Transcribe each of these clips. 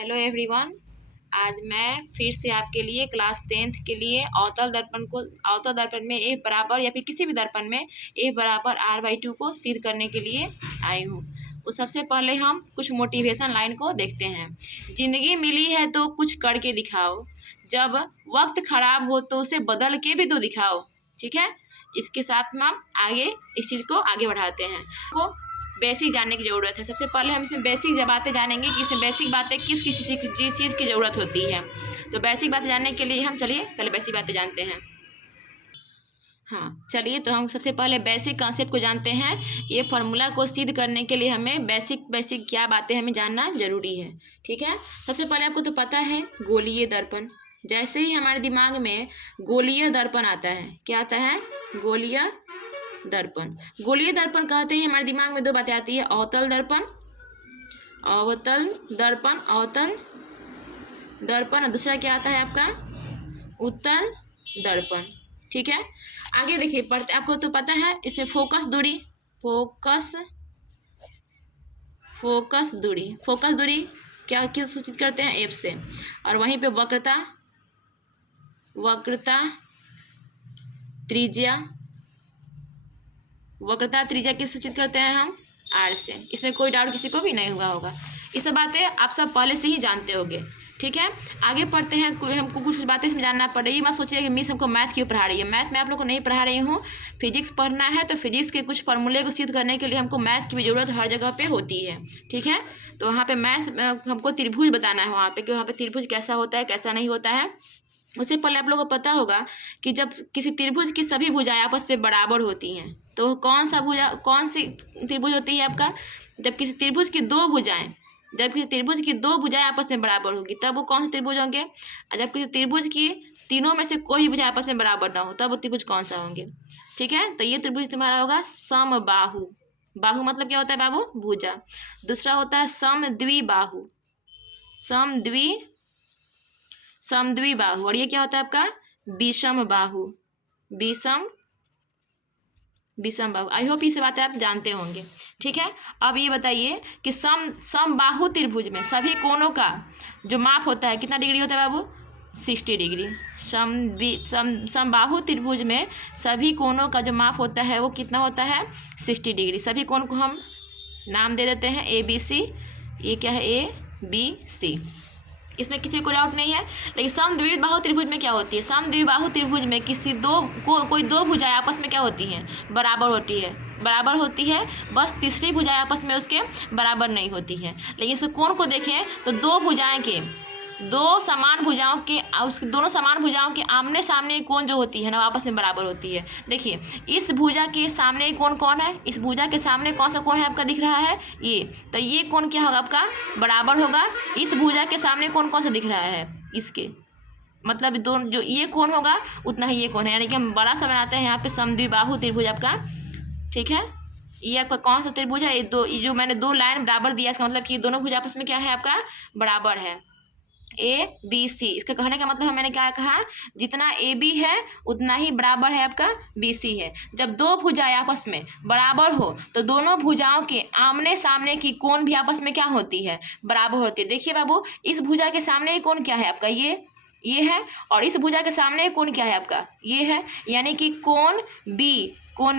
Hello everyone. आज मैं फिर से आपके लिए क्लास 10th के लिए अवतल दर्पण में ए बराबर या फिर किसी भी दर्पण में ए बराबर r/2 को सिद्ध करने के लिए आई हूँ। तो सबसे पहले हम कुछ मोटिवेशन लाइन को देखते हैं। जिंदगी मिली है तो कुछ करके दिखाओ, जब वक्त खराब हो तो उसे बदल के भी तो दिखाओ। ठीक है, इसके साथ हम आगे इस चीज़ को आगे बढ़ाते हैं। को बेसिक जानने की ज़रूरत है। सबसे पहले हम इसमें बेसिक बातें जानेंगे कि इसमें बेसिक बातें किस किस चीज़ की ज़रूरत होती है। तो बेसिक बातें जानने के लिए हम चलिए पहले बेसिक बातें जानते हैं। हाँ चलिए, तो हम सबसे पहले बेसिक कॉन्सेप्ट को जानते हैं। ये फार्मूला को सिद्ध करने के लिए हमें बेसिक क्या बातें हमें जानना जरूरी है। ठीक है, सबसे पहले आपको तो पता है गोलीय दर्पण। जैसे ही हमारे दिमाग में गोलीय दर्पण आता है, क्या आता है? गोलीय दर्पण। गोलीय दर्पण कहते ही हमारे दिमाग में दो बातें आती है, अवतल दर्पण, अवतल दर्पण, अवतल दर्पण, और दूसरा क्या आता है आपका? उत्तल दर्पण। ठीक है, आगे देखिए पढ़ते, आपको तो पता है इसमें फोकस दूरी, फोकस दूरी क्या किस सूचित करते हैं? एफ से। और वहीं पे वक्रता त्रिज्या किस सूचित करते हैं हम? आर से। इसमें कोई डाउट किसी को भी नहीं हुआ होगा। ये सब बातें आप सब पहले से ही जानते होंगे। ठीक है, आगे पढ़ते हैं। हमको कुछ बातें इसमें जानना पड़ेगी। मत सोचिए कि मिस हमको मैथ क्यों पढ़ा रही है। मैथ मैं आप लोग को नहीं पढ़ा रही हूँ। फिजिक्स पढ़ना है तो फिजिक्स के कुछ फार्मूले को सिद्ध करने के लिए हमको मैथ की भी ज़रूरत हर जगह पे होती है। ठीक है, तो वहाँ पे मैथ हमको त्रिभुज बताना है वहाँ पे, कि वहाँ पे त्रिभुज कैसा होता है कैसा नहीं होता है। उससे पहले आप लोगों को पता होगा कि जब किसी त्रिभुज की सभी भुजाएं आपस में बराबर होती हैं तो कौन सी त्रिभुज होती है आपका? जब किसी त्रिभुज की दो भुजाएं आपस में बराबर होगी तब वो कौन से त्रिभुज होंगे? और जब किसी त्रिभुज की तीनों में से कोई भुजा आपस में बराबर ना हो तब वो त्रिभुज कौन सा होंगे? ठीक है, तो ये त्रिभुज तुम्हारा होगा समबाहु। बाहु मतलब क्या होता है बाबू? भुजा। दूसरा होता है समद्विबाहु, समद्विबाहु। और ये क्या होता है आपका? विषम बाहु। आई होप ये बातें आप जानते होंगे। ठीक है, अब ये बताइए कि समबाहु त्रिभुज में सभी कोणों का जो माप होता है कितना डिग्री होता है बाबू? 60 डिग्री। समबाहु त्रिभुज में सभी कोणों का जो माप होता है वो कितना होता है? 60 डिग्री। सभी कोण को हम नाम दे देते हैं ABC। ये क्या है? ABC। इसमें किसी को डाउट नहीं है। लेकिन समद्विबाहु त्रिभुज में क्या होती है? समद्विबाहु त्रिभुज में कोई दो भुजाएं आपस में क्या होती हैं? बराबर होती है। बस तीसरी भुजाएं आपस में उसके बराबर नहीं होती है। लेकिन इस कोण को देखें तो दोनों समान भुजाओं के आमने सामने कोण जो होती है ना आपस में बराबर होती है। देखिए इस भुजा के सामने कोण कौन है? इस भुजा के सामने कौन सा कोण है आपका दिख रहा है? ये। तो ये कोण क्या होगा आपका? बराबर होगा। इस भुजा के सामने कोण कौन सा दिख रहा है? इसके। मतलब दोनों जो ये कोण होगा उतना ही ये कोण है, यानी कि हम बड़ा सा बनाते हैं यहाँ पे समद्विबाहु त्रिभुज आपका। ठीक है, ये आपका कौन सा त्रिभुज है? ये जो मैंने दो लाइन बराबर दिया इसका मतलब कि दोनों भुजा आपस में क्या है आपका? बराबर है। ABC। इसका कहने का मतलब मैंने क्या कहा? जितना AB है उतना ही बराबर है आपका BC है। जब दो भुजाएं आपस में बराबर हो तो दोनों भुजाओं के आमने सामने की कोण भी आपस में क्या होती है? बराबर होती है। देखिए बाबू, इस भुजा के सामने कोण क्या है आपका? ये है। और इस भुजा के सामने कोण क्या है आपका? ये है। यानी कि कोण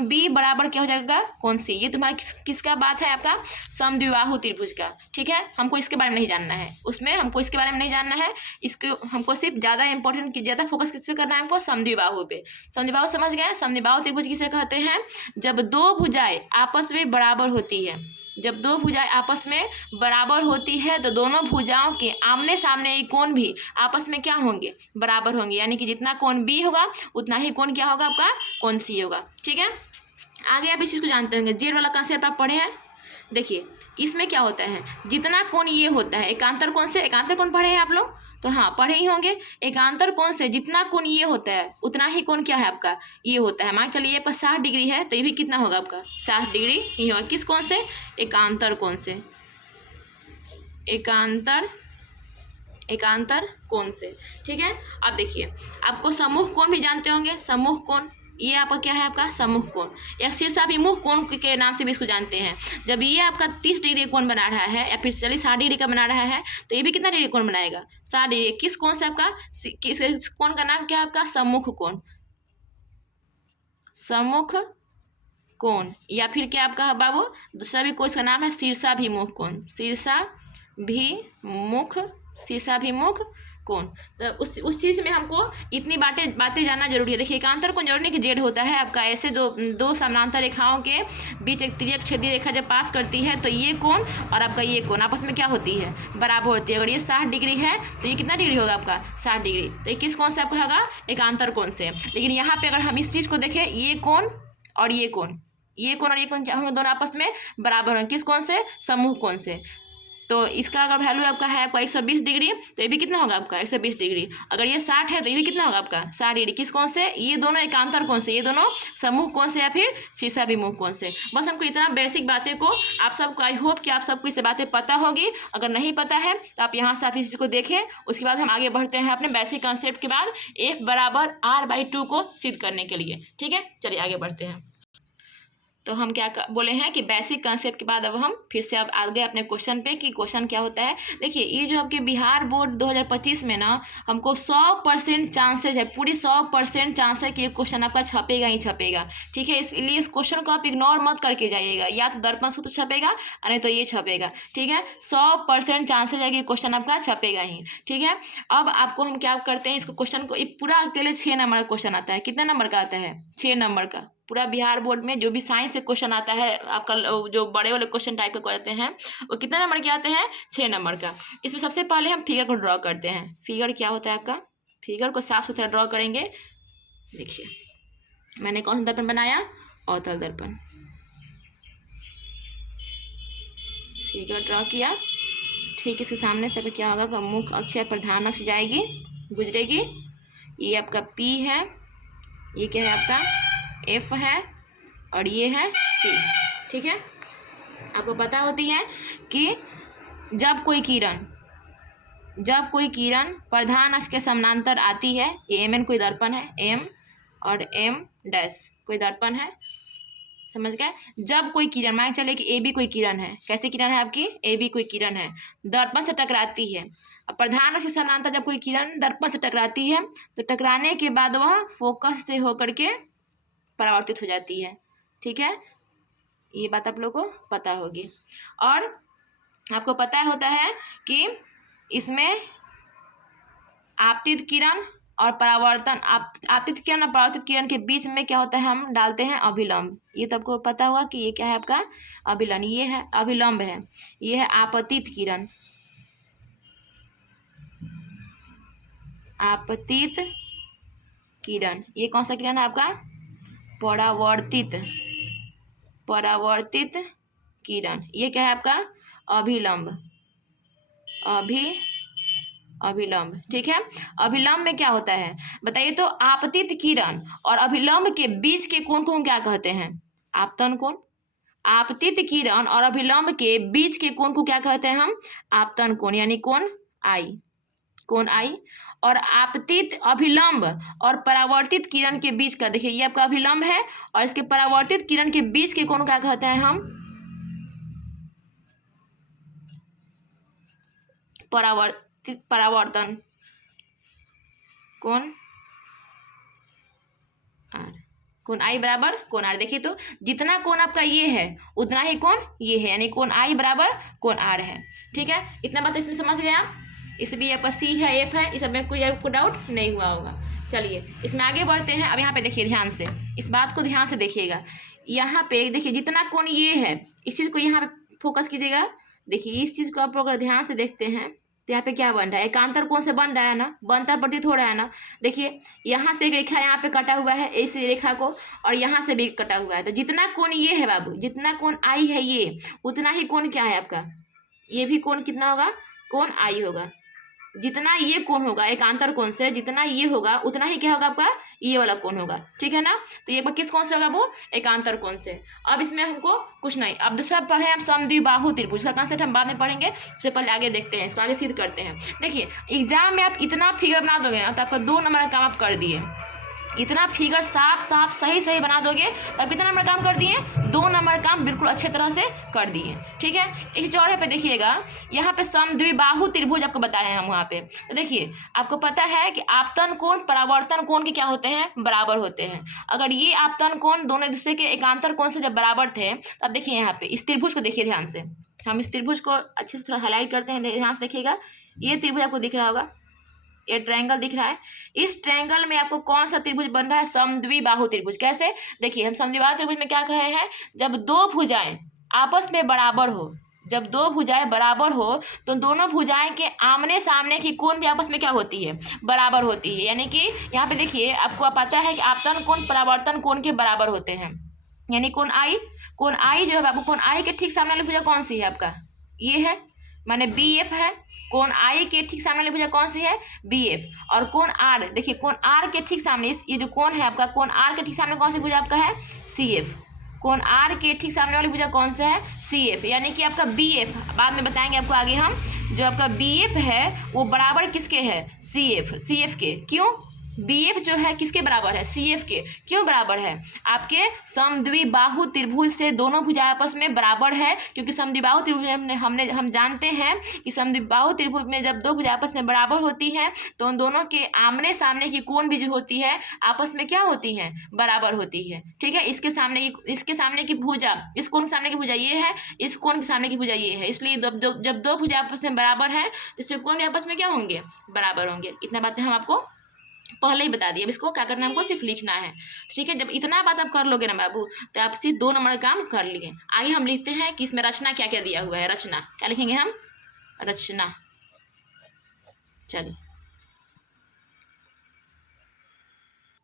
B बराबर क्या हो जाएगा? कोण C। ये तुम्हारा किसका बात है? आपका समद्विबाहु त्रिभुज का। ठीक है, हमको इसके बारे में नहीं जानना है, हमको इसके बारे में नहीं जानना है। हमको सिर्फ ज़्यादा फोकस किस पे करना है? हमको समद्विबाहु पे। समद्विबाहु समझ गए? समद्विबाहु त्रिभुज किसे कहते हैं? जब दो भुजाएं आपस में बराबर होती है। तो दोनों भुजाओं के आमने सामने कोण भी आपस में क्या होंगे? बराबर होंगे। यानी कि जितना कोण B होगा उतना ही कोण क्या होगा आपका? कोण C होगा। ठीक है, आगे आप इस चीज़ को जानते होंगे। जेड वाला कॉन्सेप्ट आप पढ़े हैं। देखिए इसमें क्या होता है? जितना कोण ये होता है एकांतर कोण पढ़े हैं आप लोग? तो हाँ पढ़े ही होंगे। एकांतर कोण से जितना कोण ये होता है उतना ही कोण क्या है आपका? ये होता है। मान चलिए आपका 60 डिग्री है तो ये भी कितना होगा आपका? 60 डिग्री ही होगा। किस कोण से? एकांतर कोण से। एकांतर कोण से। ठीक है, अब देखिए आपको समूह कोण भी जानते होंगे। समूह कोण ये आपका क्या है, आपका सम्मुख कोण या शीर्षाभिमुख कोण के नाम से भी इसको जानते हैं। जब ये आपका 30 डिग्री कोण बना रहा है या फिर चलिए 60 डिग्री का बना रहा है, तो ये भी कितना डिग्री कोण बनाएगा, 60 डिग्री। किस कोण से आपका, किस कोण का नाम क्या है आपका, सम्मुख कोण, सम्मुख कोण। या फिर क्या आपका है बाबू, दूसरा भी कोर्स का नाम है शीर्षाभिमुख कोण, शीर्षाभिमुख कोण। तो उस चीज़ में हमको इतनी बातें जानना जरूरी है। देखिए एकांतर कोण जरूरी नहीं कि जेड होता है आपका, ऐसे दो समानांतर रेखाओं के बीच एक तिर्यक छेदीय रेखा जब पास करती है तो ये कोण और आपका ये कोण आपस में क्या होती है, बराबर होती है। अगर ये 60 डिग्री है तो ये कितना डिग्री होगा आपका, 60 डिग्री। तो ये किस कोण से आपका होगा, एकांतर कोण से। लेकिन यहाँ पे अगर हम इस चीज़ को देखें, ये कोण और ये कोण, ये कोण और ये कोण होंगे दोनों आपस में बराबर होंगे, किस कोण से, सम्मुख कोण से। तो इसका अगर वैल्यू आपका है आपका 120 डिग्री, तो ये भी कितना होगा आपका 120 डिग्री। अगर ये 60 है तो ये भी कितना होगा आपका 60 डिग्री। किस कोण से, ये दोनों एकांतर कोण से, ये दोनों सम्मुख कोण से या फिर शीर्षाभिमुख कोण से। बस हमको इतना बेसिक बातें को आप सबको, आई होप कि आप सबको इससे बातें पता होगी। अगर नहीं पता है तो आप यहाँ से आप इस चीज़ को देखें। उसके बाद हम आगे बढ़ते हैं अपने बेसिक कंसेप्ट के बाद F बराबर R/2 को सिद्ध करने के लिए। ठीक है, चलिए आगे बढ़ते हैं। तो हम क्या बोले हैं कि बेसिक कंसेप्ट के बाद अब हम फिर से अब आ गए अपने क्वेश्चन पे कि क्वेश्चन क्या होता है। देखिए ये जो आपके बिहार बोर्ड 2025 में ना हमको 100% चांसेज है, पूरी 100% चांस है कि ये क्वेश्चन आपका छपेगा ही छपेगा। ठीक है, इसलिए इस क्वेश्चन को आप इग्नोर मत करके जाइएगा, या तो दर्पण सूत्र छपेगा नहीं तो ये छपेगा। ठीक है, 100% चांसेज है कि क्वेश्चन आपका छपेगा ही। ठीक है, अब आपको हम क्या करते हैं, इसको क्वेश्चन को पूरा अकेले 6 नंबर का क्वेश्चन आता है। कितने नंबर का आता है, 6 नंबर का। पूरा बिहार बोर्ड में जो भी साइंस से क्वेश्चन आता है आपका, जो बड़े वाले क्वेश्चन टाइप के कहते हैं, वो कितने नंबर के आते हैं, 6 नंबर का। इसमें सबसे पहले हम फिगर को ड्रॉ करते हैं। फिगर क्या होता है आपका, फिगर को साफ सुथरा ड्रॉ करेंगे। देखिए मैंने कौन सा दर्पण बनाया, अवतल दर्पण। फिगर ड्रॉ किया, ठीक इसके सामने से क्या होगा, मुख्य अक्ष प्रधान अक्ष जाएगी, गुजरेगी। ये आपका P है, ये क्या है आपका F है, और ये है C। ठीक है, आपको पता होती है कि जब कोई किरण प्रधान अक्ष के समानांतर आती है, ये MN कोई दर्पण है, M और M डैश कोई दर्पण है, समझ गए। जब कोई किरण, मान चले कि AB कोई किरण है, कैसे किरण है आपकी, AB कोई किरण है, दर्पण से टकराती है। अब प्रधान अक्ष के समानांतर जब कोई किरण दर्पण से टकराती है तो टकराने के बाद वह फोकस से होकर के परावर्तित हो जाती है। ठीक है, ये बात आप लोगों को पता होगी। और आपको पता होता है कि इसमें आपतित किरण और परावर्तन, आपतित किरण और परावर्तित किरण के बीच में क्या होता है, हम डालते हैं अभिलंब। ये तो आपको पता होगा कि ये क्या है आपका अभिलंब, ये है अभिलंब है, ये है आपतित किरण, आपतित किरण। ये कौन सा किरण है आपका, परावर्तित किरण। ये क्या है आपका अभिलंब, अभिलंब। ठीक है, अभिलंब में क्या होता है बताइए तो, आपतित किरण और अभिलंब के बीच के कोण को हम क्या कहते हैं, आपतन कोण। आपतित किरण और अभिलंब के बीच के कोण को क्या कहते हैं हम, आपतन कोण, यानी कोण आई, कोण आई। और आपतित अभिलंब और परावर्तित किरण के बीच का, देखिए ये आपका अभिलंब है और इसके परावर्तित किरण के बीच के कोण क्या कहते हैं हम, परावर्तन कोण आर, कोण आई बराबर कोण आर। देखिए तो जितना कोण आपका ये है उतना ही कोण ये है, यानी कोण आई बराबर कोण आर है। ठीक है, इतना बात इसमें समझ गए आप। इसमें आपका C है, F है, इस सब में कोई आपको डाउट नहीं हुआ होगा। चलिए इसमें आगे बढ़ते हैं। अब यहाँ पे देखिए ध्यान से, इस बात को ध्यान से देखिएगा। यहाँ पे देखिए जितना कोण ये है, इस चीज़ को यहाँ पे फोकस कीजिएगा। देखिए इस चीज़ को आप अगर ध्यान से देखते हैं तो यहाँ पे क्या बन रहा है, एकांतर कोण से बन रहा है ना, बनता प्रतीत हो रहा है ना। देखिए यहाँ से एक रेखा यहाँ पे कटा हुआ है, इस रेखा को, और यहाँ से भी कटा हुआ है। तो जितना कोण ये है बाबू, जितना कोण आई है ये, उतना ही कोण क्या है आपका, ये भी कोण कितना होगा, कोण आई होगा। जितना ये कोण होगा एकांतर कोण से, जितना ये होगा उतना ही क्या होगा आपका ये वाला कोण होगा। ठीक है ना, तो ये किस कोण से होगा वो, एकांतर कोण से। अब इसमें हमको कुछ नहीं, अब दूसरा पढ़े हम समद्विबाहु त्रिभुज का कंसेप्ट हम बाद में पढ़ेंगे। सबसे पहले आगे देखते हैं, इसको आगे सिद्ध करते हैं। देखिए एग्जाम में आप इतना फिगर बना दोगे ना तो आपका 2 नंबर का काम आप कर दिए। इतना फिगर साफ साफ सही सही बना दोगे तब कितना नंबर काम कर दिए, 2 नंबर काम बिल्कुल अच्छे तरह से कर दिए। ठीक है, इस चौराहे पे देखिएगा, यहाँ पे समद्विबाहु त्रिभुज आपको बताए हैं हम वहाँ पे। तो देखिए आपको पता है कि आपतन कोण परावर्तन कोण के क्या होते हैं, बराबर होते हैं। अगर ये आपतन कोण दोनों एक दूसरे के एकांतर कोण से जब बराबर थे, तब देखिए यहाँ पे इस त्रिभुज को देखिए ध्यान से, हम इस त्रिभुज को अच्छे से थोड़ा हाईलाइट करते हैं, ध्यान से देखिएगा। ये त्रिभुज आपको दिख रहा होगा, ये ट्रायंगल दिख रहा है। इस ट्रायंगल में आपको कौन सा त्रिभुज बन रहा है, समद्विबाहु त्रिभुज। कैसे, देखिए हम समद्विबाहु त्रिभुज में क्या कहे हैं, जब दो भुजाएं आपस में बराबर हो, जब दो भुजाएं बराबर हो तो दोनों भुजाएं के आमने सामने की कोण भी आपस में क्या होती है, बराबर होती है। यानी कि यहाँ पे देखिए आपको पता है कि आपतन कोण परावर्तन कोण के बराबर होते हैं। यानी कोण आई जो है आपको, कोण आई के ठीक सामने वाली भुजा कौन सी है आपका, ये है, माने बी एफ है। कोण आई के ठीक सामने वाली भुजा कौन सी है, बी एफ। और कोण आर, देखिए कोण आर के ठीक सामने, ये जो कोण है आपका, कोण आर के ठीक सामने कौन सी भुजा आपका है, सी एफ। कोण आर के ठीक सामने वाली भुजा कौन सा है, सी एफ। यानी कि आपका बी एफ, बाद में बताएंगे आपको आगे हम, जो आपका बी एफ है वो बराबर किसके है, सी एफ के। क्यों, बी एफ जो है किसके बराबर है, सी एफ के। क्यों बराबर है, आपके समद्विबाहु त्रिभुज से दोनों भुजा आपस में बराबर है। क्योंकि समद्विबाहु त्रिभुज हम जानते हैं कि समद्विबाहु त्रिभुज में जब दो भुजा आपस में बराबर होती हैं तो उन दोनों के आमने सामने की कोण भी जो होती है आपस में क्या होती हैं, बराबर होती है। ठीक है, इसके सामने की भुजा, इस कोण के सामने की भुजा ये है, इस कोण के सामने की भुजा ये है। इसलिए जब दो भुजा आपस में बराबर है तो इसके कोण भी आपस में क्या होंगे, बराबर होंगे। इतना बातें हम आपको पहले ही बता दिए। अब इसको क्या करना है, हमको सिर्फ लिखना है। ठीक है, जब इतना बात आप कर लोगे ना बाबू, तो आप सिर्फ 2 नंबर काम कर लिए। आगे हम लिखते हैं कि इसमें रचना क्या क्या दिया हुआ है। रचना क्या लिखेंगे हम, रचना।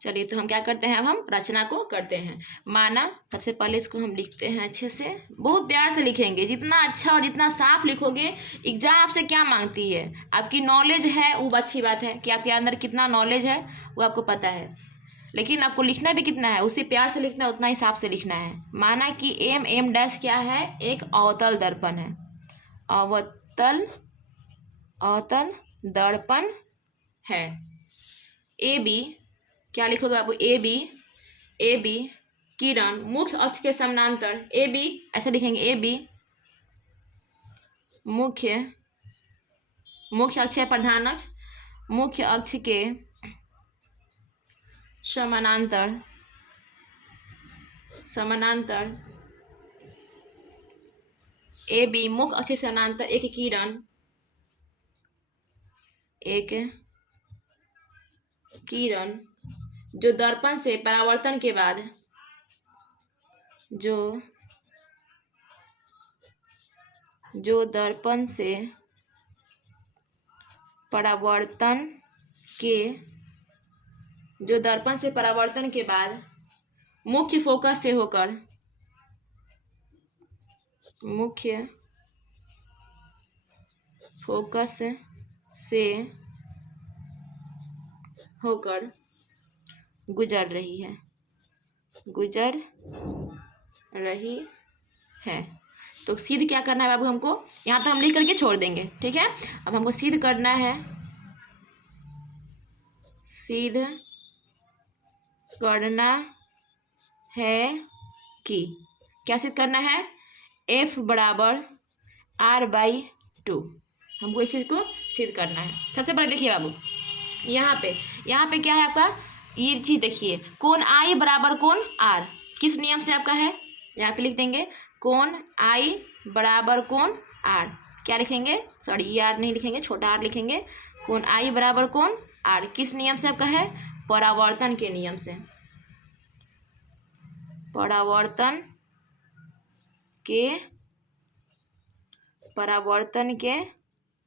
चलिए तो हम क्या करते हैं, अब हम रचना को करते हैं। माना, सबसे पहले इसको हम लिखते हैं अच्छे से, बहुत प्यार से लिखेंगे। जितना अच्छा और जितना साफ लिखोगे, एग्जाम आपसे क्या मांगती है, आपकी नॉलेज है वो अच्छी बात है कि आपके अंदर कितना नॉलेज है वो आपको पता है, लेकिन आपको लिखना भी कितना है, उसी प्यार से लिखना है, उतना हिसाब से लिखना है। माना कि एम डैश क्या है, एक अवतल दर्पण है, अवतल दर्पण है। ए बी क्या लिखोगे बाबू, ए बी किरण मुख्य अक्ष के समानांतर, ए बी ऐसा लिखेंगे, ए बी मुख्य अक्ष है प्रधान अक्ष, मुख्य अक्ष के समानांतर ए बी मुख्य अक्ष के समानांतर एक किरण जो दर्पण से परावर्तन के बाद, जो दर्पण से परावर्तन के बाद मुख्य फोकस से होकर गुजर रही है। तो सिद्ध क्या करना है बाबू, हमको यहाँ तो हम लिख करके छोड़ देंगे। ठीक है, अब हमको सिद्ध करना है, कि क्या सिद्ध करना है, F बराबर R/2। हमको इस चीज़ को सिद्ध करना है। सबसे पहले देखिए बाबू, यहाँ पे क्या है आपका, ये चीज़ देखिए, कोण I बराबर कोण R किस नियम से आपका है, यहाँ पे लिख देंगे कोण I बराबर कोण R। क्या लिखेंगे, सॉरी ये R नहीं लिखेंगे, छोटा R लिखेंगे। कोण I बराबर कोण R किस नियम से आपका है, परावर्तन के नियम से, परावर्तन के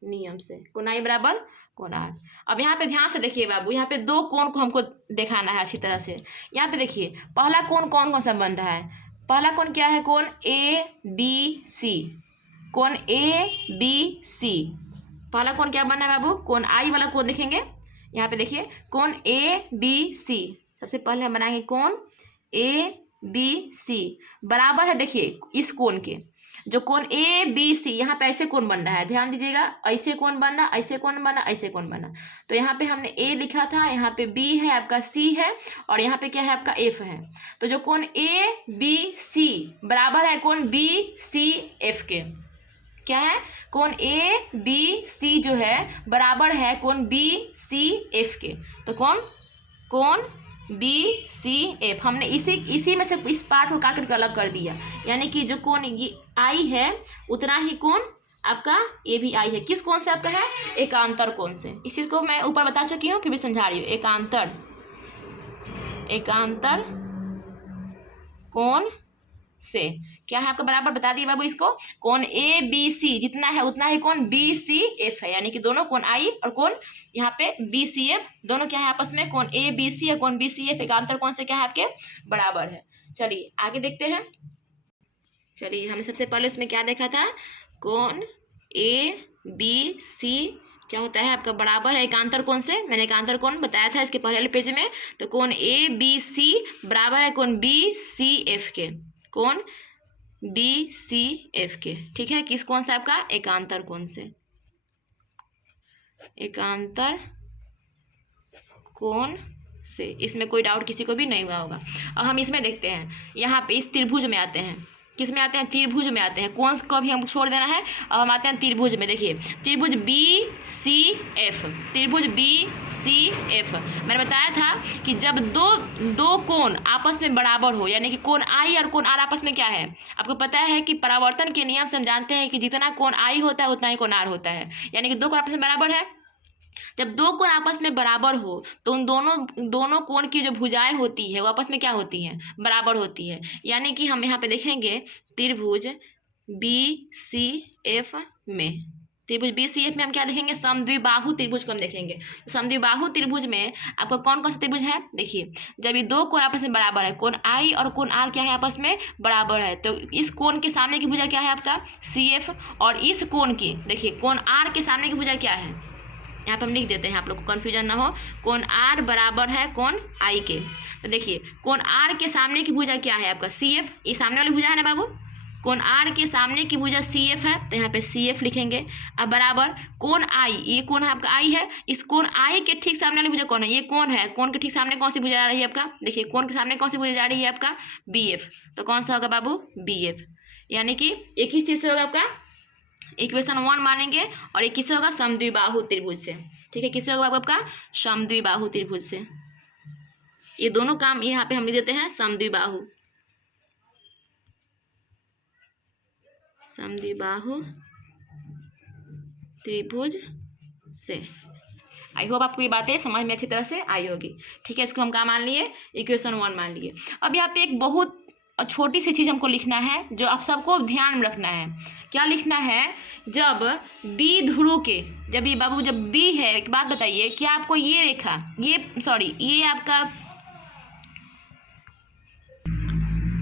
नियम से कोण I बराबर कोण R। अब यहाँ पे ध्यान से देखिए बाबू, यहाँ पे 2 कोण को हमको दिखाना है अच्छी तरह से। यहाँ पे देखिए पहला कोण कौन सा बन रहा है, पहला कोण क्या है, कोण ABC, कोण ABC। पहला कोण क्या बनना है बाबू, कोण I वाला कोण देखेंगे, यहाँ पे देखिए कोण ABC। सबसे पहले हम बनाएंगे कोण ABC बराबर है, देखिए इस कोण के, जो कोण ए बी सी, यहाँ पे ऐसे कोण बन रहा है, ध्यान दीजिएगा, ऐसे कोण बन रहा, ऐसे कोण बना, ऐसे कोण बना। तो यहाँ पे हमने ए लिखा था, यहाँ पे बी है आपका, सी है, और यहाँ पे क्या है आपका एफ है। तो जो कोण ए बी सी बराबर है कोण बी सी एफ के। क्या है? कोण ए बी सी जो है बराबर है कोण बी सी एफ के। तो कोण बी सी एफ, हमने इसी में से इस पार्ट को काट करके अलग कर दिया, यानी कि जो कोण ये आई है उतना ही कोण आपका ये भी आई है। किस कोण से आपका है? एकांतर कोण से। इस चीज़ को मैं ऊपर बता चुकी हूँ, फिर भी समझा रही हूँ। एकांतर कोण से क्या है आपका बराबर, बता दिए बाबू इसको, कोण ए बी सी जितना है उतना ही कोण बी सी एफ है, यानी कि दोनों कोण आई और कोण यहाँ पे बी सी एफ दोनों क्या है आपस में, कोण ए बी सी या कोण बी सी एफ एकांतर कोण से क्या है आपके बराबर है। चलिए आगे देखते हैं। चलिए हमने सबसे पहले उसमें क्या देखा था, कोण ए बी सी क्या होता है आपका बराबर है एकांतर कोण से। मैंने एकांतर कोण बताया था इसके पहले पेज में। तो कोण ए बी सी बराबर है कोण बी सी एफ के, कोण बी सी एफ के। ठीक है, किस कोण से आपका? एकांतर कोण से, एकांतर कोण से। इसमें कोई डाउट किसी को भी नहीं हुआ होगा। अब हम इसमें देखते हैं, यहाँ पे इस त्रिभुज में आते हैं। किस में आते हैं? त्रिभुज में आते हैं। कोण को भी हम छोड़ देना है, अब हम आते हैं त्रिभुज में। देखिए त्रिभुज बी सी एफ, त्रिभुज बी सी एफ। मैंने बताया था कि जब दो कोण आपस में बराबर हो, यानी कि कोण आई और कोण आर आपस में क्या है, आपको पता है कि परावर्तन के नियम से हम जानते हैं कि जितना कोण आई होता है उतना ही कोण आर होता है, यानी कि दो कोण आपस में बराबर है। जब दो कोण आपस में बराबर हो तो उन दोनों कोण की जो भुजाएं होती है वो आपस में क्या होती हैं? बराबर होती है। यानी कि हम यहाँ पे देखेंगे त्रिभुज बी सी एफ में, त्रिभुज बी सी एफ में हम क्या देखेंगे? समद्विबाहु त्रिभुज को हम देखेंगे। समद्विबाहु त्रिभुज में आपका कौन कौन सा त्रिभुज है? देखिए जब ये दो कोण आपस में बराबर है, कोण आई और कोण आर क्या है आपस में बराबर है, तो इस कोण के सामने की भुजा क्या है आपका? C F. और इस कोण की, देखिए कोण आर के सामने की भुजा क्या है, यहाँ पे हम लिख देते हैं आप लोग को कन्फ्यूजन ना हो। कोण आर बराबर है कोण आई के। तो देखिए कोण आर के सामने की भुजा क्या है आपका? C F. ये सामने वाली भुजा है ना बाबू, कोण आर के सामने की भुजा सी एफ है, तो यहाँ पे सी एफ लिखेंगे। अब बराबर कोण आई, ये कोण है आपका आई है, इस कोण आई के ठीक सामने वाली भुजा कौन है? ये कोण है, कोण के ठीक सामने कौन सी भुजा जा रही है आपका? देखिए कोण के सामने कौन सी भुजा जा रही है आपका? B F. तो कौन सा होगा बाबू? B F. यानी कि एक ही चीज़ से होगा आपका इक्वेशन 1 मानेंगे, और एक किससे होगा? समद्विबाहु त्रिभुज से। ठीक है, किससे होगा आपका? समद्विबाहु त्रिभुज से। ये दोनों काम यहाँ पे हम लिख देते हैं समद्विबाहु, समद्विबाहु त्रिभुज से। आई होप आपको ये बातें समझ में अच्छी तरह से आई होगी। ठीक है, इसको हम क्या मान लिए? इक्वेशन 1 मान लिए। अब यहाँ पे एक बहुत छोटी सी चीज़ हमको लिखना है जो आप सबको ध्यान में रखना है। क्या लिखना है? जब बी ध्रुव के, जब ये बाबू जब बी है, एक बात बताइए, क्या आपको ये रेखा, ये आपका,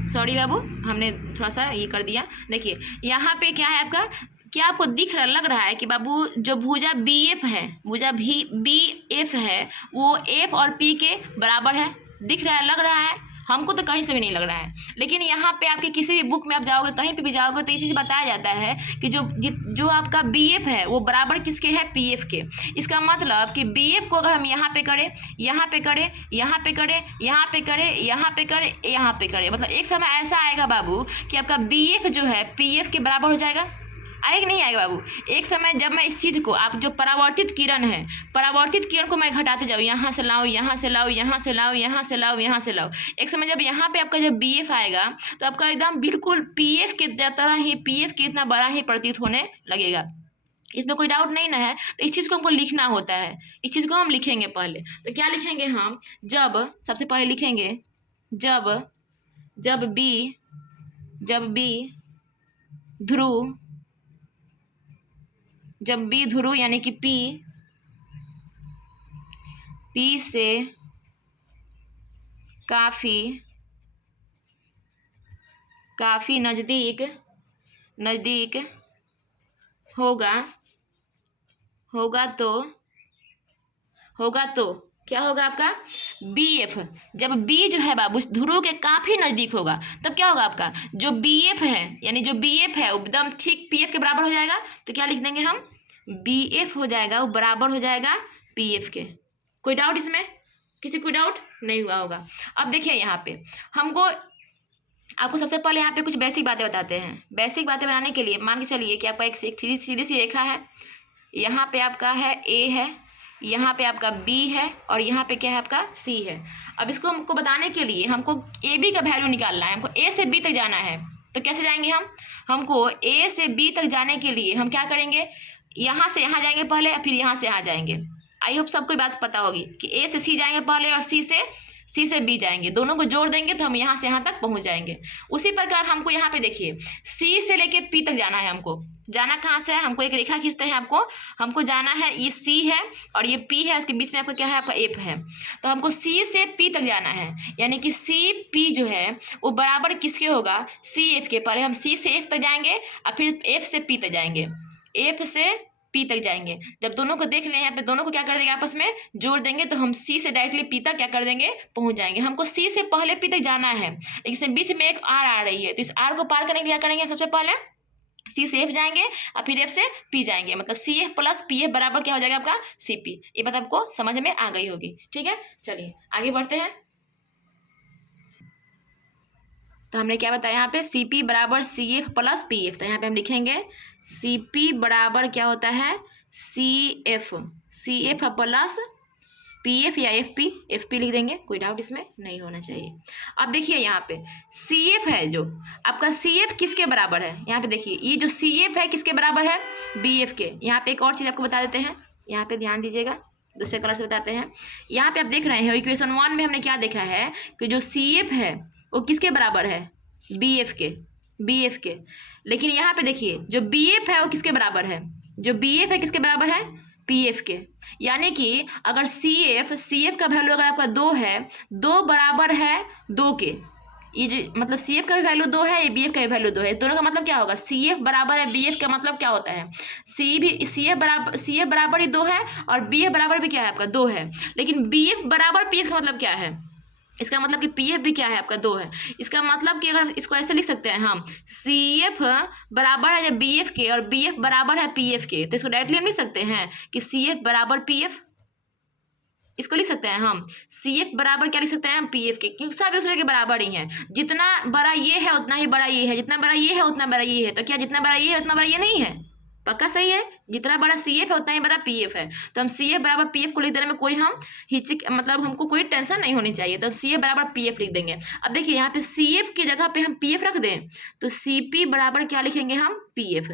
सॉरी बाबू हमने थोड़ा सा ये कर दिया। देखिए यहाँ पे क्या है आपका, क्या आपको लग रहा है कि बाबू जो भुजा बी एफ है, भुजा बी एफ है, वो एफ और पी के बराबर है? दिख रहा है, लग रहा है? हमको तो कहीं से भी नहीं लग रहा है, लेकिन यहाँ पे आपके किसी भी बुक में आप जाओगे, कहीं पे भी जाओगे, तो ये चीज़ बताया जाता है कि जो आपका बी एफ है वो बराबर किसके है? पी एफ के। इसका मतलब कि बी एफ को अगर हम यहाँ पे करें, यहाँ पे करें, यहाँ पे करें, यहाँ पे करें, यहाँ पे करें, यहाँ पे करें, मतलब एक समय ऐसा आएगा बाबू कि आपका बी एफ जो है पी एफ के बराबर हो जाएगा। आएगा नहीं आएगा बाबू? एक समय जब मैं इस चीज़ को, आप जो परावर्तित किरण है, परावर्तित किरण को मैं घटाते जाऊँ, यहाँ से लाऊँ, यहाँ से लाऊँ, यहाँ से लाऊँ, यहाँ से लाऊँ, यहाँ से लाऊँ, एक समय जब यहाँ पे आपका जब बी एफ आएगा तो आपका एकदम बिल्कुल पी एफ के तरह ही, पी एफ के इतना बड़ा ही प्रतीत होने लगेगा। इसमें कोई डाउट नहीं ना है? तो इस चीज़ को हमको लिखना होता है, इस चीज़ को हम लिखेंगे पहले। तो क्या लिखेंगे हम? सबसे पहले लिखेंगे जब बी ध्रुव यानी कि पी से काफ़ी नज़दीक होगा तो क्या होगा आपका बी एफ। जब बी जो है बाबू ध्रुव के काफ़ी नज़दीक होगा तब क्या होगा आपका जो बी एफ है, यानी जो बी एफ है वो एकदम ठीक पी एफ के बराबर हो जाएगा। तो क्या लिख देंगे हम, बी एफ हो जाएगा वो बराबर हो जाएगा पी एफ के। कोई डाउट इसमें, किसी कोई डाउट नहीं हुआ होगा। अब देखिए यहाँ पे हमको आपको सबसे पहले यहाँ पे कुछ बेसिक बातें बताते हैं। बेसिक बातें बनाने के लिए मान के चलिए कि आपका एक सीधी सी रेखा है, यहाँ पे आपका है ए है, यहाँ पे आपका बी है और यहाँ पे क्या है आपका सी है। अब इसको हमको बताने के लिए हमको ए बी का वैल्यू निकालना है, हमको ए से बी तक जाना है। तो कैसे जाएंगे हम, हमको ए से बी तक जाने के लिए हम क्या करेंगे, यहाँ से यहाँ जाएंगे पहले, फिर यहाँ से यहाँ जाएंगे। आई होप सबको बात पता होगी कि ए से सी जाएंगे पहले और सी से बी जाएंगे, दोनों को जोड़ देंगे तो हम यहाँ से यहाँ तक पहुँच जाएंगे। उसी प्रकार हमको यहाँ पे देखिए सी से लेके पी तक जाना है। हमको जाना कहाँ से है, हमको एक रेखा खींचते हैं, हमको जाना है, ये सी है और ये पी है, उसके बीच में आपका क्या है, आपका एफ है। तो हमको सी से पी तक जाना है, यानी कि सी पी जो है वो बराबर किसके होगा, सी एफ के। पहले हम सी से एफ तक जाएंगे और फिर एफ से पी तक जाएंगे, एफ से पी तक जाएंगे। जब दोनों को देख लें यहाँ पे, दोनों को क्या कर देंगे, आपस में जोड़ देंगे तो हम सी से डायरेक्टली पी तक क्या कर देंगे, पहुंच जाएंगे। हमको सी से पहले पी तक जाना है, लेकिन इसमें बीच में एक आर आ रही है, तो इस आर को पार करने के लिए क्या करेंगे, सबसे पहले सी से एफ जाएंगे और फिर एफ से पी जाएंगे, मतलब C F plus P F बराबर क्या हो जाएगा आपका सी पी। ये बात आपको समझ में आ गई होगी, ठीक है। चलिए आगे बढ़ते हैं। तो हमने क्या बताया यहाँ पे, सी पी बराबर C F plus P F. तो यहाँ पे हम लिखेंगे सी पी बराबर क्या होता है, C F plus P F या एफ पी लिख देंगे, कोई डाउट इसमें नहीं होना चाहिए। अब देखिए यहाँ पे सी एफ है, जो आपका सी एफ किसके बराबर है, यहाँ पे देखिए ये जो सी एफ है किसके बराबर है, बी एफ के। यहाँ पे एक और चीज़ आपको बता देते हैं, यहाँ पे ध्यान दीजिएगा, दूसरे कलर से बताते हैं। यहाँ पे आप देख रहे हैं इक्वेशन 1 में हमने क्या देखा है कि जो सी एफ है वो किसके बराबर है, बी एफ के। लेकिन यहाँ पे देखिए जो बी एफ है वो किसके बराबर है, जो बी एफ है किसके बराबर है, पी एफ के। यानी कि अगर सी एफ का वैल्यू अगर आपका 2 है, 2 बराबर है 2 के, ये जो मतलब सी एफ का भी वैल्यू 2 है, ये बी एफ का भी वैल्यू 2 है, इस दोनों का मतलब क्या होगा, सी एफ बराबर है बी एफ का मतलब क्या होता है, सी एफ बराबर ही 2 है और बी एफ बराबर भी क्या है आपका 2 है। लेकिन बी एफ बराबर पी एफ का मतलब क्या है, इसका मतलब कि पी एफ भी क्या है आपका 2 है। इसका मतलब कि अगर इसको ऐसे लिख सकते हैं हम, सी एफ बराबर है जब बी एफ के और बी एफ बराबर है पी एफ के, तो इसको डायरेक्टली हम लिख सकते हैं कि सी एफ बराबर पी एफ। इसको लिख सकते हैं हम सी एफ बराबर क्या लिख सकते हैं हम, पी एफ के, क्योंकि सब दूसरे के बराबर ही हैं। जितना बड़ा ये है उतना ही बड़ा ये है, जितना बड़ा ये है उतना बड़ा ये है। तो क्या जितना बड़ा ये है उतना बड़ा ये नहीं है, पक्का सही है, जितना बड़ा सी एफ है उतना ही बड़ा पी एफ है। तो हम सी एफ बराबर पी एफ को लिख देने में कोई हम मतलब हमको कोई टेंशन नहीं होनी चाहिए, तो हम सी एफ बराबर पी एफ लिख देंगे। अब देखिए यहाँ पे सी एफ की जगह पे हम पी एफ रख दें तो सी पी बराबर क्या लिखेंगे हम, पी एफ।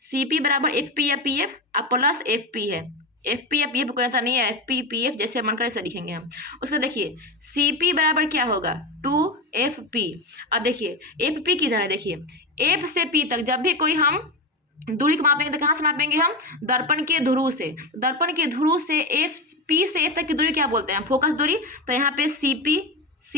सी पी बराबर एफ पी या पी एफ अब प्लस एफ पी है, एफ पी या पी एफ कोई आंसर नहीं है, एफ पी पी एफ जैसे मन करे ऐसे लिखेंगे हम। उसको देखिए सी पी बराबर क्या होगा, 2 एफ पी। अब देखिए एफ पी किधर है, देखिए एफ से पी तक जब भी कोई हम दूरी को मापेंगे तो कहाँ से मापेंगे हम, दर्पण के ध्रुव से। दर्पण के ध्रुव से एफ पी से एफ तक की दूरी क्या बोलते हैं, फोकस दूरी। तो यहाँ पे सी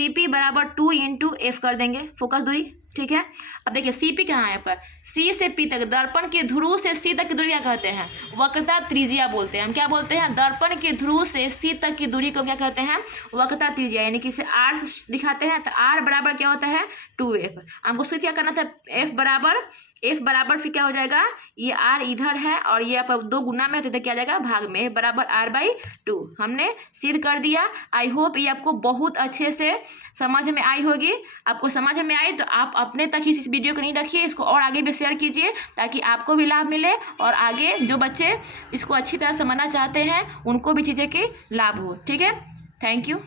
पी बराबर 2 इंटू एफ कर देंगे, फोकस दूरी, ठीक है। अब देखिए सी पी कहाँ है आपका, सी से पी तक, दर्पण के ध्रुव से सी तक की दूरी क्या कहते हैं, वक्रता त्रिज्या बोलते हैं। हम क्या बोलते हैं, दर्पण के ध्रुव से सी तक की दूरी को क्या कहते हैं, वक्रता त्रिज्या, यानी कि इसे आर दिखाते हैं। तो आर बराबर क्या होता है, 2f। हमको सूत्र क्या करना था, एफ बराबर फिर क्या हो जाएगा, ये आर इधर है और ये आप 2 गुना में तो क्या जाएगा भाग में, बराबर r/2 हमने सिद्ध कर दिया। आई होप ये आपको बहुत अच्छे से समझ में आई होगी। आपको समझ में आई तो आप अपने तक ही इस वीडियो को नहीं रखिए, इसको और आगे भी शेयर कीजिए ताकि आपको भी लाभ मिले और आगे जो बच्चे इसको अच्छी तरह समझना चाहते हैं उनको भी चीज़ें के लाभ हो, ठीक है। Thank you.